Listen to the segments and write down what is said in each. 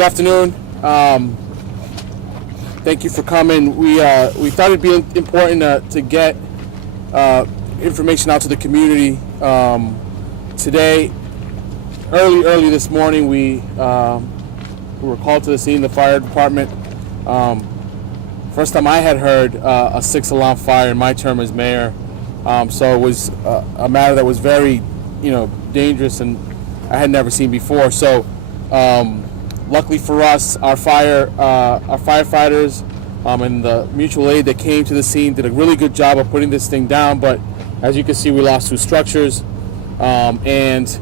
Good afternoon. Thank you for coming. We thought it'd be important to get information out to the community. Today, early this morning, we were called to the scene, the fire department. First time I had heard a 6-alarm fire in my term as mayor. So it was a matter that was very, dangerous and I had never seen before. So luckily for us, our firefighters and the mutual aid that came to the scene did a really good job of putting this thing down. But as you can see, we lost 2 structures. Another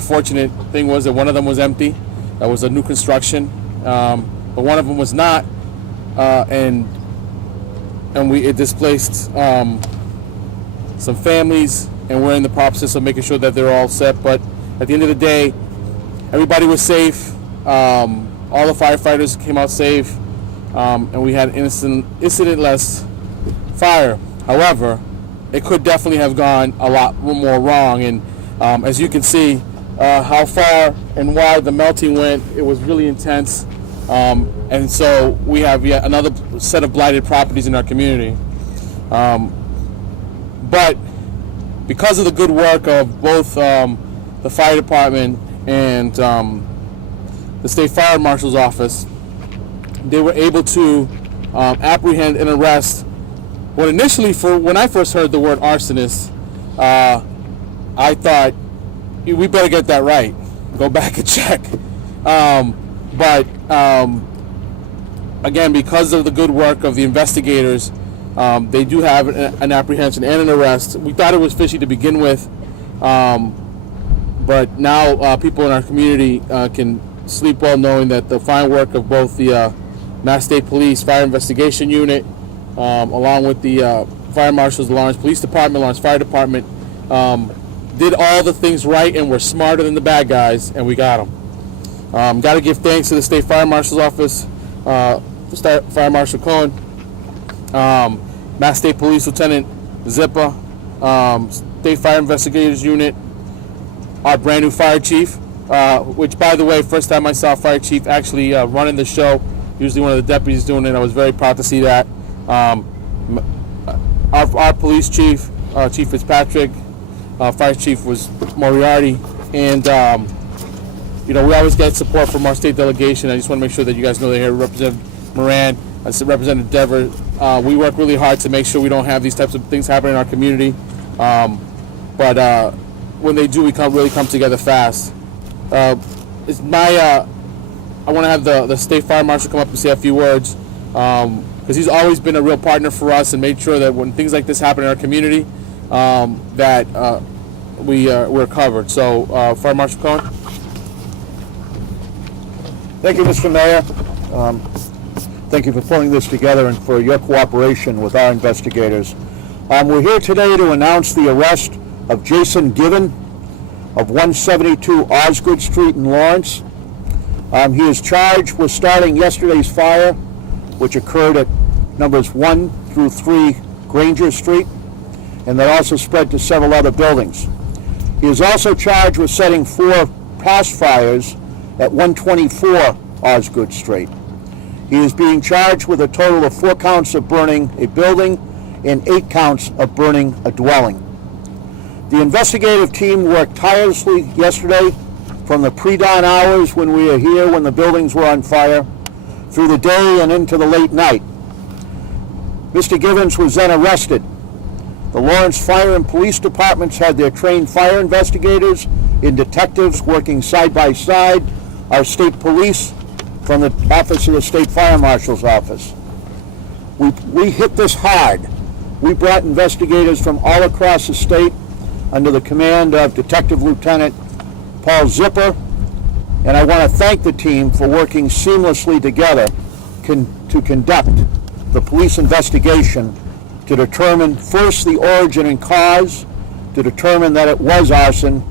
fortunate thing was that one of them was empty. That was a new construction, but one of them was not, and it displaced some families, and we're in the process of making sure that they're all set. But at the end of the day, everybody was safe. All the firefighters came out safe, and we had incidentless fire. However, it could definitely have gone a lot more wrong, and as you can see how far and wide the melting went, it was really intense, and so we have yet another set of blighted properties in our community. But because of the good work of both the fire department and the state fire marshal's office, they were able to apprehend and arrest what initially, when I first heard the word arsonist, I thought we better get that right, go back and check. But again, because of the good work of the investigators, they do have an apprehension and an arrest. We thought it was fishy to begin with, but now people in our community can sleep well knowing that the fine work of both the Mass State Police Fire Investigation Unit, along with the Fire Marshals, the Lawrence Police Department, Lawrence Fire Department, did all the things right and were smarter than the bad guys, and we got them. Got to give thanks to the State Fire Marshal's Office, Fire Marshal Cohen, Mass State Police Lieutenant Zippa, State Fire Investigators Unit, our brand new Fire Chief, which, by the way, first time I saw Fire Chief actually running the show, usually one of the deputies doing it. I was very proud to see that. Our police chief, Chief Fitzpatrick, Fire Chief was Moriarty, and we always get support from our state delegation. I just want to make sure that you guys know they're here. Representative Moran, Representative Dever. We work really hard to make sure we don't have these types of things happen in our community. But when they do, we really come together fast. I want to have the state fire marshal come up and say a few words, because he's always been a real partner for us and made sure that when things like this happen in our community, that we're covered. So, Fire Marshal Cohen. Thank you, Mr. Mayor. Thank you for pulling this together and for your cooperation with our investigators. We're here today to announce the arrest of Jason Given of 172 Osgood Street in Lawrence. He is charged with starting yesterday's fire, which occurred at numbers 1 through 3 Granger Street, and that also spread to several other buildings. He is also charged with setting 4 past fires at 124 Osgood Street. He is being charged with a total of 4 counts of burning a building and 8 counts of burning a dwelling. The investigative team worked tirelessly yesterday from the pre-dawn hours when we were here when the buildings were on fire through the day and into the late night. Mr. Givens was then arrested. The Lawrence Fire and Police Departments had their trained fire investigators and detectives working side by side, our state police from the office of the State Fire Marshal's office. We hit this hard. We brought investigators from all across the state under the command of Detective Lieutenant Paul Zipper, and I want to thank the team for working seamlessly together to conduct the police investigation to determine first the origin and cause, to determine that it was arson,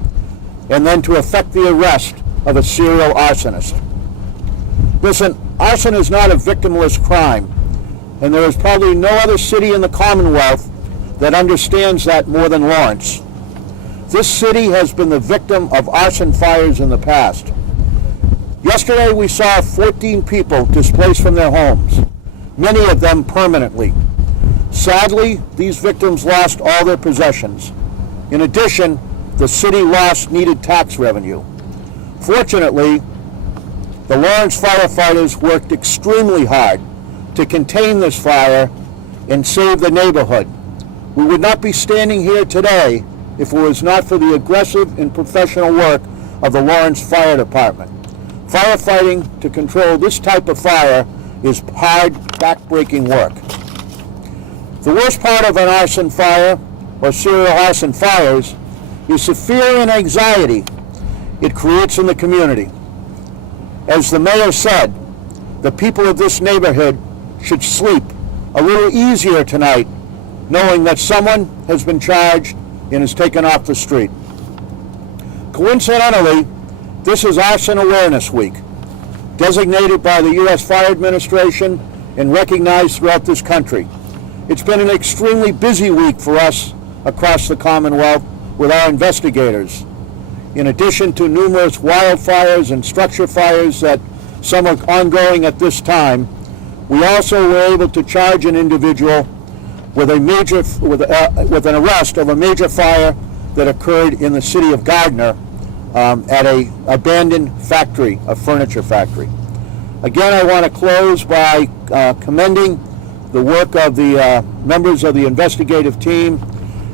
and then to effect the arrest of a serial arsonist. Listen, arson is not a victimless crime, and there is probably no other city in the Commonwealth that understands that more than Lawrence. This city has been the victim of arson fires in the past, Yesterday we saw 14 people displaced from their homes, many of them permanently. Sadly, these victims lost all their possessions. In addition, the city lost needed tax revenue. Fortunately, the Lawrence firefighters worked extremely hard to contain this fire and save the neighborhood. We would not be standing here today if it was not for the aggressive and professional work of the Lawrence Fire Department. Firefighting to control this type of fire is hard, back-breaking work. The worst part of an arson fire, or serial arson fires, is the fear and anxiety it creates in the community. As the mayor said, the people of this neighborhood should sleep a little easier tonight, knowing that someone has been charged and is taken off the street. Coincidentally, this is Arson Awareness Week, designated by the U.S. Fire Administration and recognized throughout this country. It's been an extremely busy week for us across the Commonwealth with our investigators. In addition to numerous wildfires and structure fires that some are ongoing at this time, we also were able to charge an individual with an arrest of a major fire that occurred in the city of Gardner at a abandoned factory, a furniture factory. Again, I want to close by commending the work of the members of the investigative team,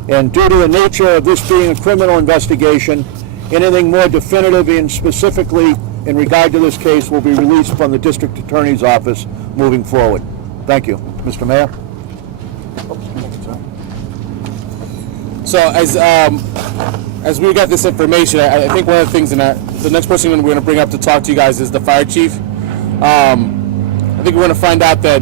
and due to the nature of this being a criminal investigation, anything more definitive and specifically in regard to this case will be released from the district attorney's office moving forward. Thank you. Mr. Mayor? So as we got this information, I think one of the things, and the next person we're going to bring up to talk to you guys is the fire chief. I think we're going to find out that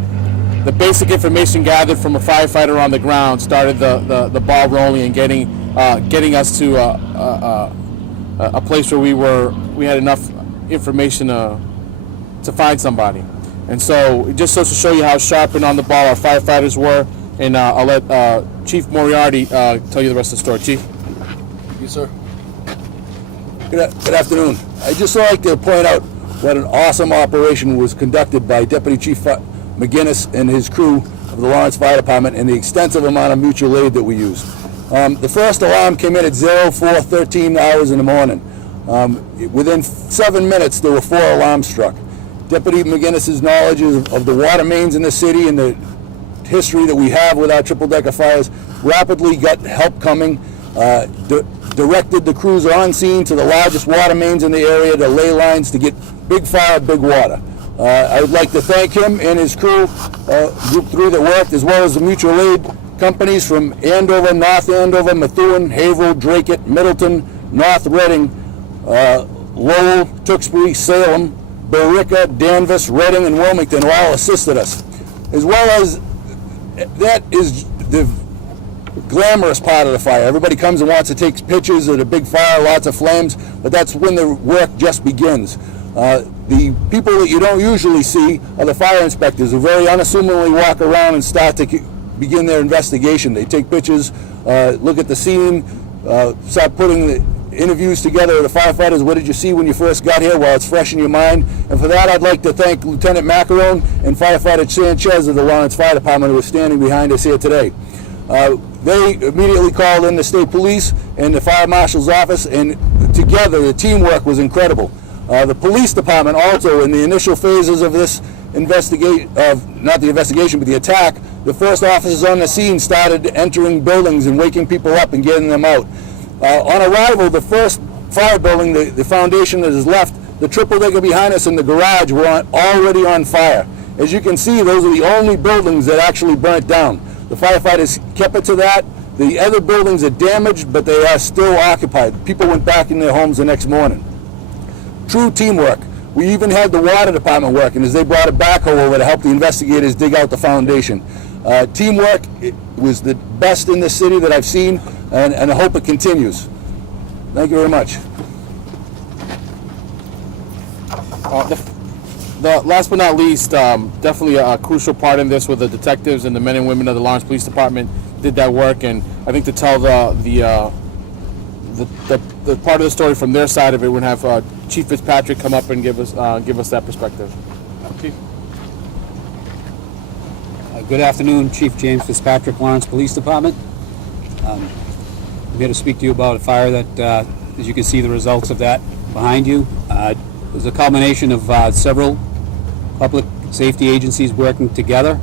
the basic information gathered from a firefighter on the ground started the ball rolling and getting us to a place where we had enough information to find somebody. And so just so to show you how sharp and on the ball our firefighters were, and I'll let Chief Moriarty tell you the rest of the story. Chief? Thank you, sir. Good afternoon. I'd just like to point out what an awesome operation was conducted by Deputy Chief McGinnis and his crew of the Lawrence Fire Department, and the extensive amount of mutual aid that we used. The first alarm came in at 04:13 hours in the morning. Within 7 minutes, there were 4 alarms struck. Deputy McGinnis's knowledge of the water mains in the city and the history that we have with our triple-decker fires rapidly got help coming, directed the crews on scene to the largest water mains in the area to lay lines to get big fire, big water. I would like to thank him and his crew, Group 3 that worked, as well as the mutual aid companies from Andover, North Andover, Methuen, Haverhill, Dracut, Middleton, North Reading, Lowell, Tewksbury, Salem, Billerica, Danvers, Reading, and Wilmington who all assisted us. As well as that is the glamorous part of the fire. Everybody comes and wants to take pictures of the big fire, lots of flames, but that's when the work just begins. The people that you don't usually see are the fire inspectors who very unassumingly walk around and start to begin their investigation. They take pictures, look at the scene, start putting the interviews together with the firefighters. What did you see when you first got here while it's fresh in your mind? And for that, I'd like to thank Lieutenant Macaron and Firefighter Sanchez of the Lawrence Fire Department who are standing behind us here today. They immediately called in the state police and the fire marshal's office, and together the teamwork was incredible. The police department also, in the initial phases of this not the investigation, but the attack, the first officers on the scene started entering buildings and waking people up and getting them out. On arrival, the first fire building, the foundation that is left, the triple-decker behind us in the garage were already on fire. As you can see, those are the only buildings that actually burnt down. The firefighters kept it to that. The other buildings are damaged, but they are still occupied. People went back in their homes the next morning. True teamwork. We even had the water department working as they brought a backhoe over to help the investigators dig out the foundation. Teamwork was the best in the city that I've seen, and I hope it continues. Thank you very much. The last but not least, definitely a crucial part in this with the detectives and the men and women of the Lawrence Police Department did that work, and I think to tell the the part of the story from their side of it, we're going to have Chief Fitzpatrick come up and give us that perspective. Chief. Good afternoon, Chief James Fitzpatrick, Lawrence Police Department. I'm here to speak to you about a fire that, as you can see, the results of that behind you. It was a culmination of several public safety agencies working together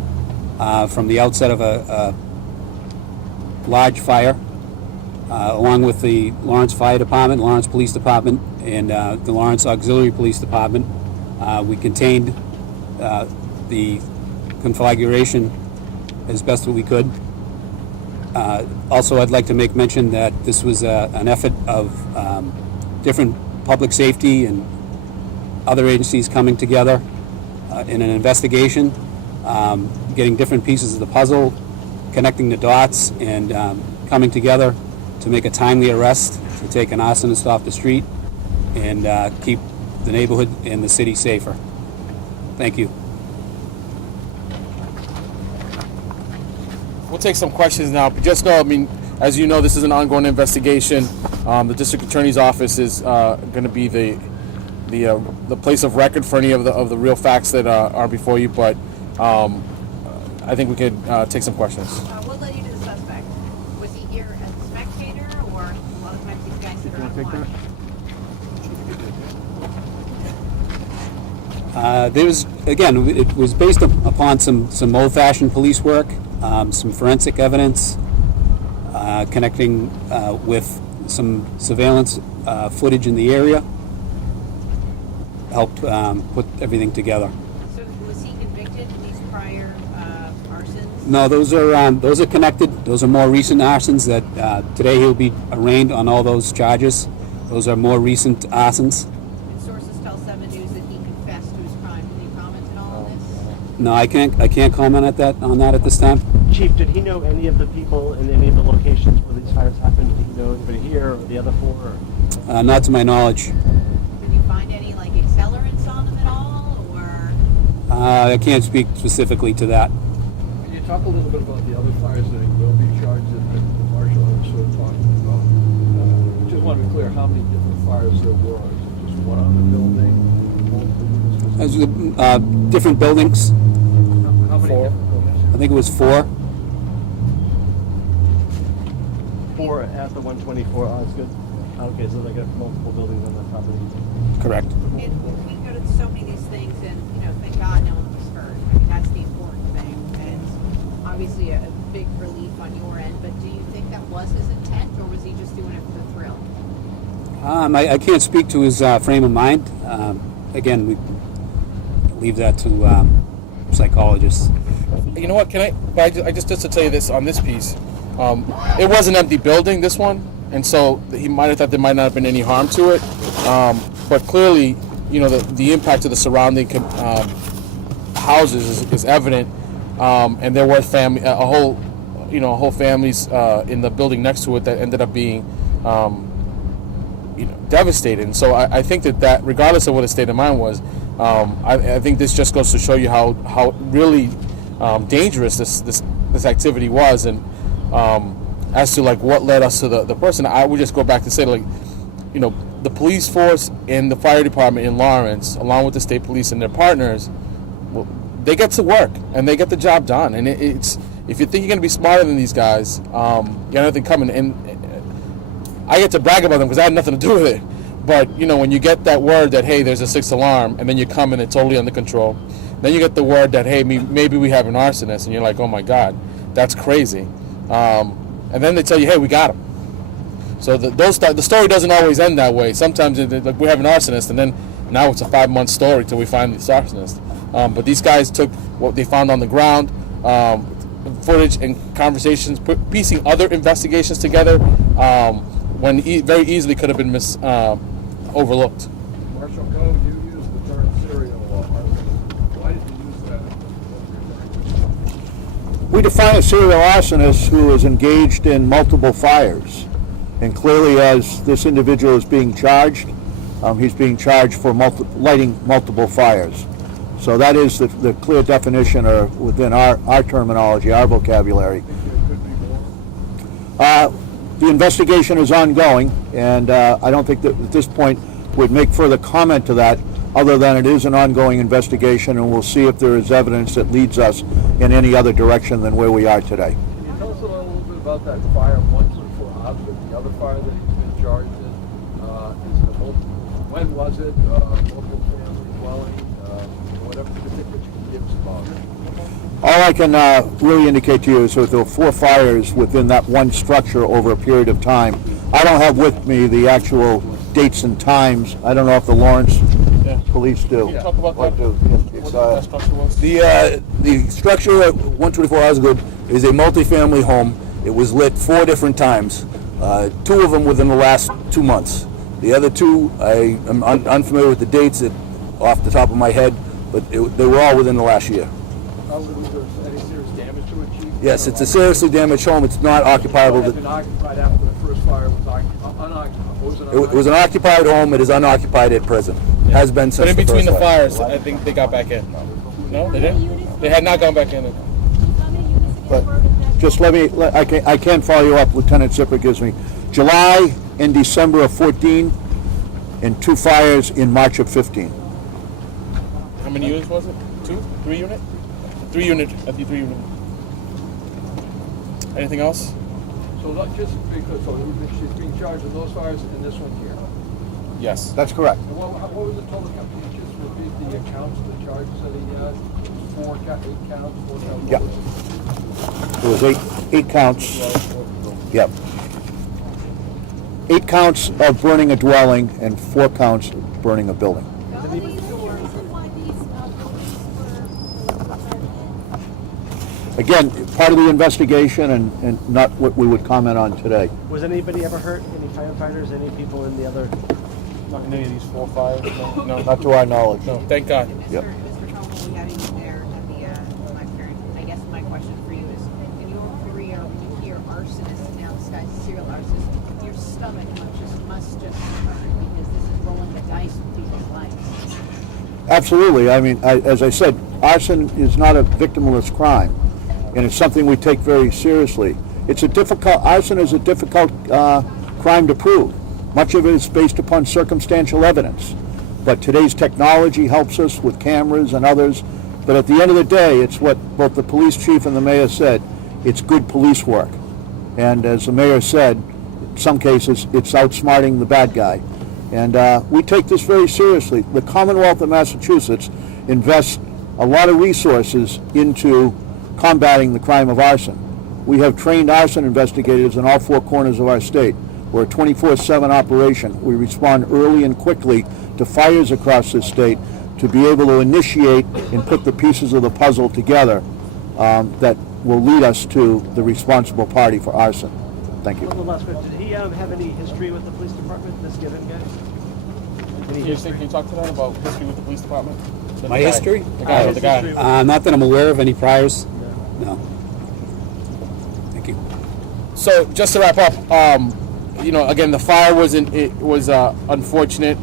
from the outset of a large fire, along with the Lawrence Fire Department, Lawrence Police Department, and the Lawrence Auxiliary Police Department. We contained the conflagration as best that we could. Also, I'd like to make mention that this was an effort of different public safety and other agencies coming together in an investigation, getting different pieces of the puzzle, connecting the dots, and coming together to make a timely arrest, to take an arsonist off the street, and keep the neighborhood and the city safer. Thank you. We'll take some questions now, but just know, I mean, as you know, this is an ongoing investigation. The district attorney's office is going to be the place of record for any of the real facts that are before you. But I think we could take some questions. What led you to the suspect? Was he here as a spectator, or a lot of times these guys sit around and watch? There was, again, it was based upon some old-fashioned police work, some forensic evidence, connecting with some surveillance footage in the area, helped put everything together. So was he convicted in these prior arsons? No, those are connected. Those are more recent arsons that today he'll be arraigned on all those charges. Those are more recent arsons. And sources tell 7 News that he confessed to his crime. Can you comment on all of this? No, I can't comment on that at this time. Chief, did he know any of the people in any of the locations where these fires happened? Did he know anybody here or the other 4? Or? Not to my knowledge. Did you find any accelerants on them at all, or? I can't speak specifically to that. Can you talk a little bit about the other fires that he will be charged in that Marshal was sort of talking about? Just want to be clear how many different fires there were. Is it just one on the building? Multiple buildings? Different buildings. How many different buildings? I think it was 4. 4 at the 124 Osgood. Okay, so they got multiple buildings on that property. Correct. And we go to so many of these things, and thank God no one was hurt. I mean, that's the important thing, and obviously a big relief on your end. But do you think that was his intent, or was he just doing it for the thrill? I can't speak to his frame of mind. Again, we leave that to psychologists. You know what? Can I? But I just to tell you this on this piece. It was an empty building, this one, and so he might have thought there might not have been any harm to it. But clearly, the impact of the surrounding houses is evident, and there were a whole families in the building next to it that ended up being devastated. And so I think that regardless of what his state of mind was, I think this just goes to show you how really dangerous this activity was, and as to what led us to the person. I would just go back to say the police force and the fire department in Lawrence, along with the state police and their partners, they get to work and they get the job done. And it's if you think you're going to be smarter than these guys, you got nothing coming. And I get to brag about them because I had nothing to do with it. But when you get that word that hey, there's a 6th alarm, and then you come in and totally under control, then you get the word that hey, maybe we have an arsonist, and you're like, oh my God, that's crazy. And then they tell you, hey, we got him. So the story doesn't always end that way. Sometimes we have an arsonist, and then now it's a 5-month story till we find the arsonist. But these guys took what they found on the ground, footage and conversations, piecing other investigations together, when very easily could have been overlooked. Marshal Code, you used the term serial arsonist. Why did you use that? We define a serial arsonist who is engaged in multiple fires. And clearly, as this individual is being charged, he's being charged for lighting multiple fires. So that is the clear definition, or within our terminology, our vocabulary. There could be more. the investigation is ongoing, and I don't think that at this point we'd make further comment to that, other than it is an ongoing investigation, and we'll see if there is evidence that leads us in any other direction than where we are today. Can you tell us a little bit about that fire 124 Osgood, the other fire that he's been charged in? Is it when was it? Multiple family dwelling? Whatever particulars you can give us about it. All I can really indicate to you is that there were 4 fires within that one structure over a period of time. I don't have with me the actual dates and times. I don't know if the Lawrence police do. Can you talk about that? Do. What that structure was? The structure at 124 Osgood is a multifamily home. It was lit 4 different times, 2 of them within the last 2 months. The other 2, I am unfamiliar with the dates off the top of my head, but they were all within the last year. Was there any serious damage to it, Chief? Yes, it's a seriously damaged home. It's not It occupiable. had been occupied after the first fire was unoccupied. Was it It was an occupied home. It is unoccupied at present. Has been since But in the between first the fire. fires, I think they got back in. No, they didn't. They had not gone back in. But just I can follow you up. Lieutenant Zipper gives me July and December of 14, and 2 fires in March of 15. How many units was it? 2? 3 unit? 3 unit. I think 3 unit. Anything else? So not just because she's being charged with those fires and this one here. Yes. That's correct. And what was the total count? Can you just repeat the counts, the charges that he had? 8 counts, 4 counts? Yeah. There was 8 counts. Yep. 8 counts of burning a dwelling and 4 counts of burning a building. Again, part of the investigation and not what we would comment on today. Was anybody ever hurt? Any firefighters? Any people in the other? Not in any of these 4 fires. No. Not to our knowledge. No. Thank God. Yep. Mr. Toma, we had you there at my parent. I guess my question for you is, in your career, when you hear arsonist, now this guy's a serial arsonist, your stomach must just turn because this is rolling the dice with people's lives. Absolutely. I mean, as I said, arson is not a victimless crime, and it's something we take very seriously. Arson is a difficult crime to prove. Much of it is based upon circumstantial evidence, but today's technology helps us with cameras and others. But at the end of the day, it's what both the police chief and the mayor said, it's good police work. And as the mayor said, in some cases, it's outsmarting the bad guy. And we take this very seriously. The Commonwealth of Massachusetts invests a lot of resources into combating the crime of arson. We have trained arson investigators in all 4 corners of our state. We're a 24/7 operation. We respond early and quickly to fires across this state to be able to initiate and put the pieces of the puzzle together that will lead us to the responsible party for arson. Thank you. One last question. Did he have any history with the police department, this given guy? Can you talk to that about history with the police department? My history? The guy. Not that I'm aware of any priors. No. Thank you. So just to wrap up, again, the fire was unfortunate.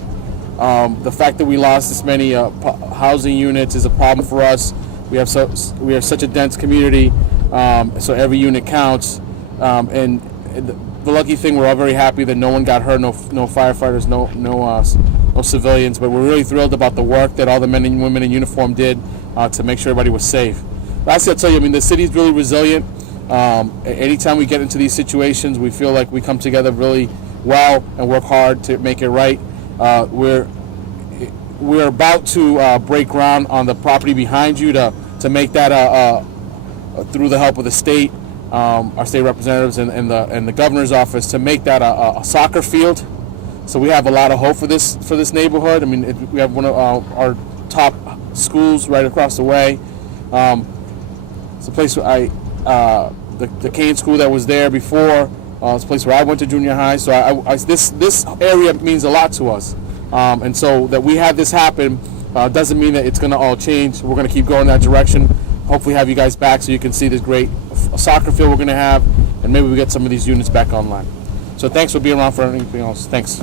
The fact that we lost this many housing units is a problem for us. We have such a dense community, so every unit counts. And the lucky thing, we're all very happy that no one got hurt, no firefighters, no civilians. But we're really thrilled about the work that all the men and women in uniform did to make sure everybody was safe. Lastly, I'll tell you, the city's really resilient. Anytime we get into these situations, we feel like we come together really well and work hard to make it right. We're about to break ground on the property behind you to make that through the help of the state, our state representatives and the governor's office, to make that a soccer field. So we have a lot of hope for this neighborhood. We have one of our top schools right across the way. It's a place where the Kane school that was there before. It's a place where I went to junior high. So this area means a lot to us. And so that we had this happen doesn't mean that it's going to all change. We're going to keep going that direction. Hopefully have you guys back so you can see this great soccer field we're going to have, and maybe we get some of these units back online. So thanks for being around for anything else. Thanks.